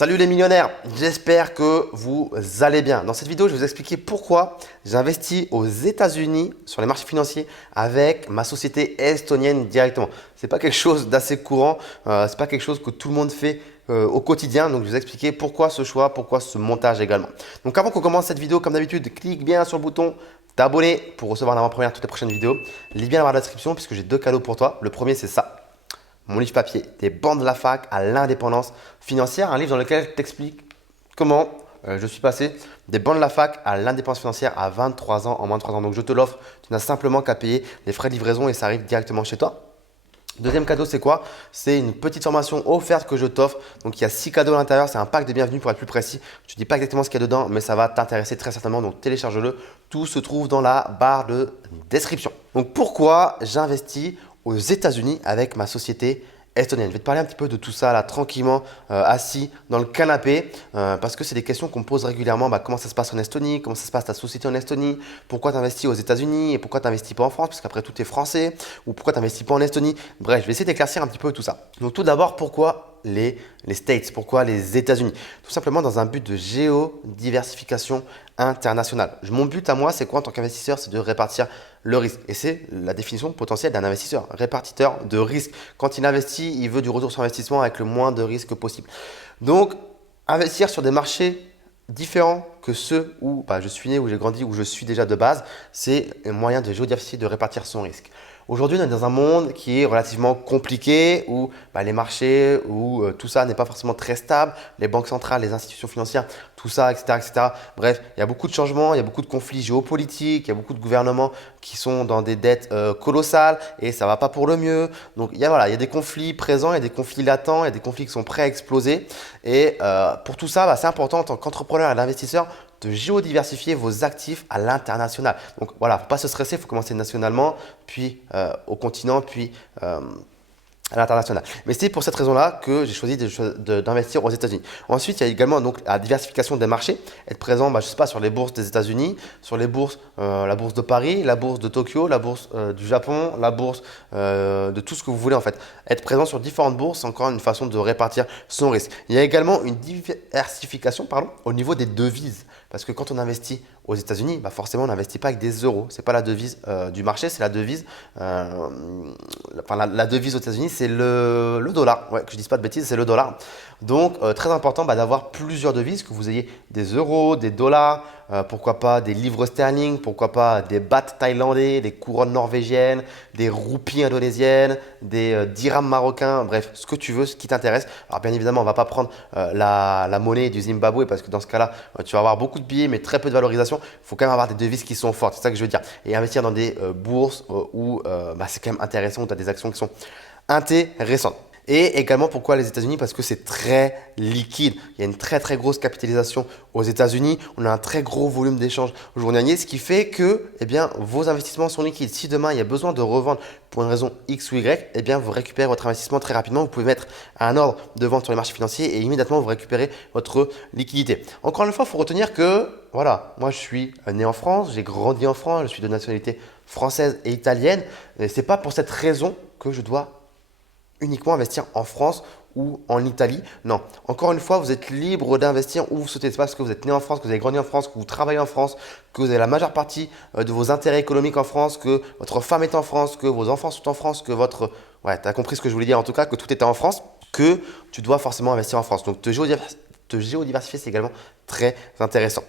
Salut les millionnaires, j'espère que vous allez bien. Dans cette vidéo, je vais vous expliquer pourquoi j'investis aux États-Unis sur les marchés financiers avec ma société estonienne directement. Ce n'est pas quelque chose d'assez courant, ce n'est pas quelque chose que tout le monde fait au quotidien. Donc, je vais vous expliquer pourquoi ce choix, pourquoi ce montage également. Donc, avant qu'on commence cette vidéo, comme d'habitude, clique bien sur le bouton t'abonner pour recevoir en avant-première toutes les prochaines vidéos. Lis bien la barre de description puisque j'ai deux cadeaux pour toi. Le premier, c'est ça. Mon livre papier, des bancs de la fac à l'indépendance financière, un livre dans lequel je t'explique comment je suis passé des bancs de la fac à l'indépendance financière à 23 ans, en moins de 3 ans. Donc je te l'offre, tu n'as simplement qu'à payer les frais de livraison et ça arrive directement chez toi. Deuxième cadeau, c'est quoi? C'est une petite formation offerte que je t'offre. Donc, il y a 6 cadeaux à l'intérieur. C'est un pack de bienvenue pour être plus précis. Je ne te dis pas exactement ce qu'il y a dedans, mais ça va t'intéresser très certainement. Donc, télécharge-le. Tout se trouve dans la barre de description. Donc, pourquoi j'investis aux États-Unis avec ma société estonienne? Je vais te parler un petit peu de tout ça là, tranquillement, assis dans le canapé, parce que c'est des questions qu'on me pose régulièrement. Comment ça se passe en Estonie? Comment ça se passe ta société en Estonie? Pourquoi tu investis aux États-Unis et pourquoi tu n'investis pas en France? Parce qu'après tout, tu es français. Ou pourquoi tu n'investis pas en Estonie? Bref, je vais essayer d'éclaircir un petit peu tout ça. Donc, tout d'abord, pourquoi les States? Pourquoi les États-Unis? Tout simplement dans un but de géodiversification internationale. Mon but à moi, c'est quoi en tant qu'investisseur? C'est de répartir le risque. Et c'est la définition potentielle d'un investisseur, répartiteur de risque. Quand il investit, il veut du retour sur investissement avec le moins de risques possible. Donc, investir sur des marchés différents que ceux où je suis né, où j'ai grandi, où je suis déjà de base, c'est un moyen de géodiversifier, de répartir son risque. Aujourd'hui, on est dans un monde qui est relativement compliqué, où les marchés, où tout ça n'est pas forcément très stable, les banques centrales, les institutions financières, tout ça, etc., etc. Bref, il y a beaucoup de changements, il y a beaucoup de conflits géopolitiques, il y a beaucoup de gouvernements qui sont dans des dettes colossales et ça ne va pas pour le mieux. Donc, il y a des conflits présents, il y a des conflits latents, il y a des conflits qui sont prêts à exploser. Et pour tout ça, c'est important en tant qu'entrepreneur et d'investisseur de géodiversifier vos actifs à l'international. Donc voilà, il ne faut pas se stresser, il faut commencer nationalement, puis au continent, puis à l'international. Mais c'est pour cette raison-là que j'ai choisi d'investir aux États-Unis. Ensuite, il y a également donc, la diversification des marchés, être présent, je ne sais pas, sur les bourses des États-Unis, sur les bourses, la bourse de Paris, la bourse de Tokyo, la bourse du Japon, la bourse de tout ce que vous voulez en fait. Être présent sur différentes bourses, c'est encore une façon de répartir son risque. Il y a également une diversification au niveau des devises. Parce que quand on investit aux États-Unis, forcément, on n'investit pas avec des euros. Ce n'est pas la devise du marché, c'est la devise. La devise aux États-Unis, c'est le dollar. Ouais, que je ne dise pas de bêtises, c'est le dollar. Donc, très important d'avoir plusieurs devises, que vous ayez des euros, des dollars, pourquoi pas des livres sterling, pourquoi pas des bahts thaïlandais, des couronnes norvégiennes, des roupies indonésiennes, des dirhams marocains, bref, ce que tu veux, ce qui t'intéresse. Alors, bien évidemment, on ne va pas prendre la monnaie du Zimbabwe parce que dans ce cas-là, tu vas avoir beaucoup de billets mais très peu de valorisation. Il faut quand même avoir des devises qui sont fortes, c'est ça que je veux dire. Et investir dans des bourses où c'est quand même intéressant, où tu as des actions qui sont intéressantes. Et également, pourquoi les États-Unis? Parce que c'est très liquide. Il y a une très très grosse capitalisation aux États-Unis. On a un très gros volume d'échanges journaliers, ce qui fait que vos investissements sont liquides. Si demain il y a besoin de revendre pour une raison X ou Y, vous récupérez votre investissement très rapidement. Vous pouvez mettre un ordre de vente sur les marchés financiers et immédiatement vous récupérez votre liquidité. Encore une fois, il faut retenir que voilà, moi je suis né en France, j'ai grandi en France, je suis de nationalité française et italienne. Et ce n'est pas pour cette raison que je dois uniquement investir en France ou en Italie. Non, encore une fois, vous êtes libre d'investir où vous souhaitez. Ce n'est pas parce que vous êtes né en France, que vous avez grandi en France, que vous travaillez en France, que vous avez la majeure partie de vos intérêts économiques en France, que votre femme est en France, que vos enfants sont en France, que votre… Ouais, tu as compris ce que je voulais dire en tout cas, que tout est en France, que tu dois forcément investir en France. Donc, te géodiversifier, c'est également très intéressant.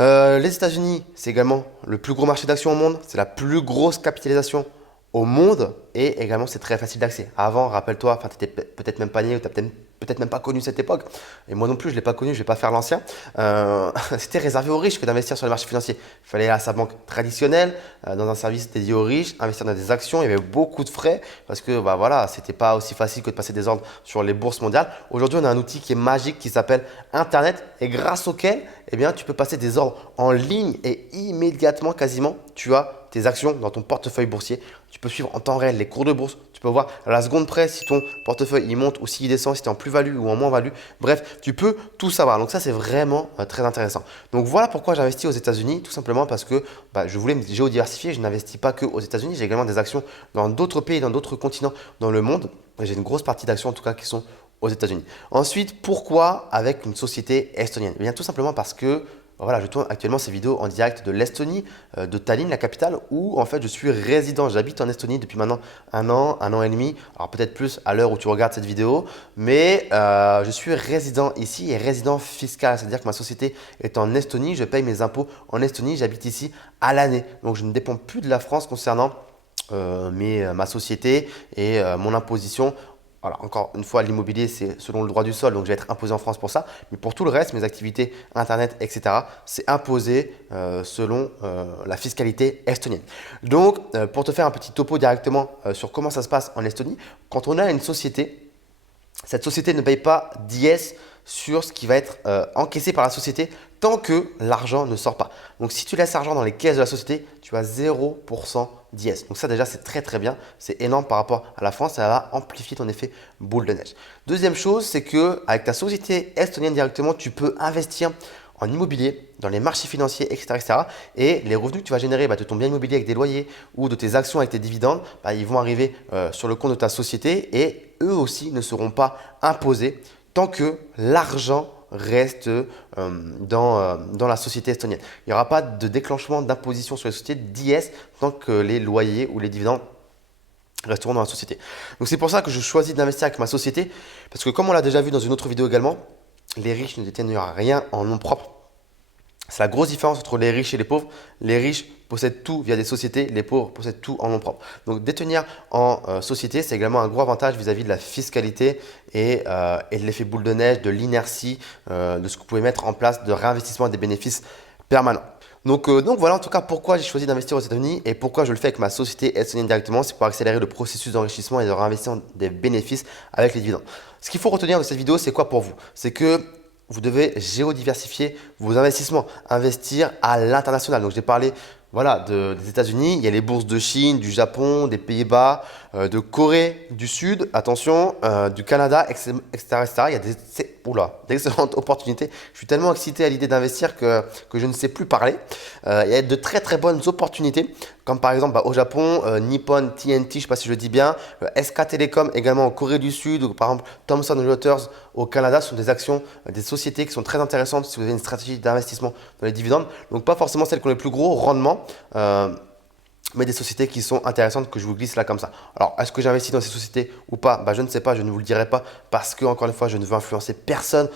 Les États-Unis, c'est également le plus gros marché d'actions au monde. C'est la plus grosse capitalisation au monde et également c'est très facile d'accès. Avant, rappelle-toi, tu n'étais peut-être même pas né ou tu n'as peut-être même pas connu cette époque. Et moi non plus, je ne l'ai pas connu, je ne vais pas faire l'ancien. C'était réservé aux riches que d'investir sur les marchés financiers. Il fallait aller à sa banque traditionnelle, dans un service dédié aux riches, investir dans des actions. Il y avait beaucoup de frais parce que ce n'était pas aussi facile que de passer des ordres sur les bourses mondiales. Aujourd'hui, on a un outil qui est magique qui s'appelle Internet et grâce auquel tu peux passer des ordres en ligne et immédiatement, quasiment, tu as tes actions dans ton portefeuille boursier. Tu peux suivre en temps réel les cours de bourse. Tu peux voir à la seconde près si ton portefeuille il monte ou s'il descend, si tu es en plus-value ou en moins-value. Bref, tu peux tout savoir. Donc ça, c'est vraiment très intéressant. Donc voilà pourquoi j'investis aux États-Unis. Tout simplement parce que je voulais me géodiversifier. Je n'investis pas que aux États-Unis. J'ai également des actions dans d'autres pays, dans d'autres continents dans le monde. J'ai une grosse partie d'actions en tout cas qui sont aux États-Unis. Ensuite, pourquoi avec une société estonienne? Eh bien, tout simplement parce que voilà, je tourne actuellement ces vidéos en direct de l'Estonie, de Tallinn, la capitale, où en fait je suis résident. J'habite en Estonie depuis maintenant un an et demi. Alors peut-être plus à l'heure où tu regardes cette vidéo, mais je suis résident ici et résident fiscal. C'est-à-dire que ma société est en Estonie, je paye mes impôts en Estonie, j'habite ici à l'année. Donc je ne dépends plus de la France concernant ma société et mon imposition. Voilà, encore une fois, l'immobilier, c'est selon le droit du sol, donc je vais être imposé en France pour ça. Mais pour tout le reste, mes activités Internet, etc., c'est imposé selon la fiscalité estonienne. Donc, pour te faire un petit topo directement sur comment ça se passe en Estonie, quand on a une société, cette société ne paye pas d'IS sur ce qui va être encaissé par la société tant que l'argent ne sort pas. Donc, si tu laisses l'argent dans les caisses de la société, tu as 0% d'IS. Donc ça déjà, c'est très très bien. C'est énorme par rapport à la France. Ça va amplifier ton effet boule de neige. Deuxième chose, c'est que avec ta société estonienne directement, tu peux investir en immobilier, dans les marchés financiers, etc. etc. Et les revenus que tu vas générer de ton bien immobilier avec des loyers ou de tes actions avec tes dividendes, ils vont arriver sur le compte de ta société et eux aussi ne seront pas imposés tant que l'argent reste dans la société estonienne. Il n'y aura pas de déclenchement d'imposition sur les sociétés d'IS tant que les loyers ou les dividendes resteront dans la société. Donc c'est pour ça que je choisis d'investir avec ma société parce que comme on l'a déjà vu dans une autre vidéo également, les riches ne détiennent rien en nom propre. C'est la grosse différence entre les riches et les pauvres. Les riches possèdent tout via des sociétés, les pauvres possèdent tout en nom propre. Donc détenir en société, c'est également un gros avantage vis-à-vis de la fiscalité et de l'effet boule de neige, de l'inertie, de ce que vous pouvez mettre en place de réinvestissement et des bénéfices permanents. Donc voilà en tout cas pourquoi j'ai choisi d'investir aux États-Unis et pourquoi je le fais avec ma société estonienne directement, c'est pour accélérer le processus d'enrichissement et de réinvestissement des bénéfices avec les dividendes. Ce qu'il faut retenir de cette vidéo, c'est quoi pour vous? C'est que vous devez géodiversifier vos investissements, investir à l'international. Donc, j'ai parlé des États-Unis, il y a les bourses de Chine, du Japon, des Pays-Bas, de Corée du Sud, attention, du Canada, etc., etc. Il y a d'excellentes opportunités. Je suis tellement excité à l'idée d'investir que je ne sais plus parler. Il y a de très très bonnes opportunités, comme par exemple au Japon, Nippon TNT, je ne sais pas si je le dis bien, SK Telecom également en Corée du Sud, ou par exemple Thomson Reuters au Canada, ce sont des actions, des sociétés qui sont très intéressantes si vous avez une stratégie d'investissement dans les dividendes. Donc pas forcément celles qui ont les plus gros rendements, mais des sociétés qui sont intéressantes que je vous glisse là comme ça. Alors, est-ce que j'investis dans ces sociétés ou pas? Je ne sais pas, je ne vous le dirai pas parce que, encore une fois, je ne veux influencer personne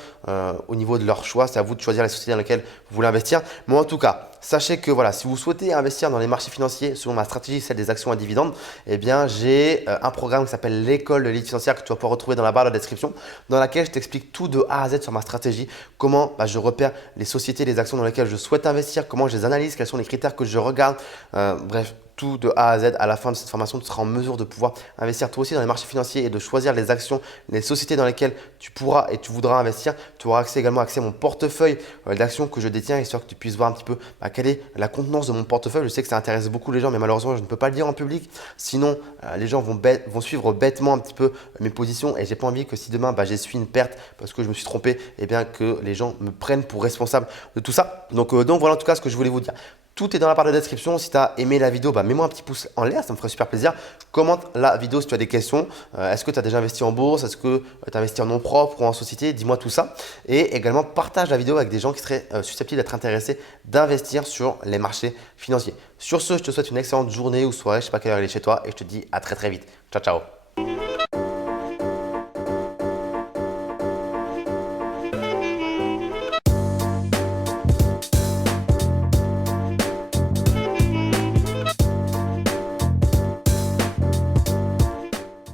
au niveau de leur choix. C'est à vous de choisir les sociétés dans lesquelles vous voulez investir. Mais en tout cas, sachez que voilà, si vous souhaitez investir dans les marchés financiers selon ma stratégie, celle des actions à dividendes, eh bien, j'ai un programme qui s'appelle l'école de l'élite financière que tu vas pouvoir retrouver dans la barre de la description, dans laquelle je t'explique tout de A à Z sur ma stratégie, comment je repère les sociétés, les actions dans lesquelles je souhaite investir, comment je les analyse, quels sont les critères que je regarde, bref. Tout de A à Z. À la fin de cette formation, tu seras en mesure de pouvoir investir toi aussi dans les marchés financiers et de choisir les actions, les sociétés dans lesquelles tu pourras et tu voudras investir. Tu auras également accès à mon portefeuille d'actions que je détiens, histoire que tu puisses voir un petit peu quelle est la contenance de mon portefeuille. Je sais que ça intéresse beaucoup les gens, mais malheureusement, je ne peux pas le dire en public. Sinon, les gens vont suivre bêtement un petit peu mes positions et j'ai pas envie que si demain j'essuie une perte parce que je me suis trompé, eh bien que les gens me prennent pour responsable de tout ça. Donc voilà en tout cas ce que je voulais vous dire. Tout est dans la barre de description. Si tu as aimé la vidéo, mets-moi un petit pouce en l'air, ça me ferait super plaisir. Commente la vidéo si tu as des questions. Est-ce que tu as déjà investi en bourse? Est-ce que tu as investi en nom propre ou en société? Dis-moi tout ça. Et également, partage la vidéo avec des gens qui seraient susceptibles d'être intéressés d'investir sur les marchés financiers. Sur ce, je te souhaite une excellente journée ou soirée. Je ne sais pas quelle heure il est chez toi et je te dis à très très vite. Ciao, ciao.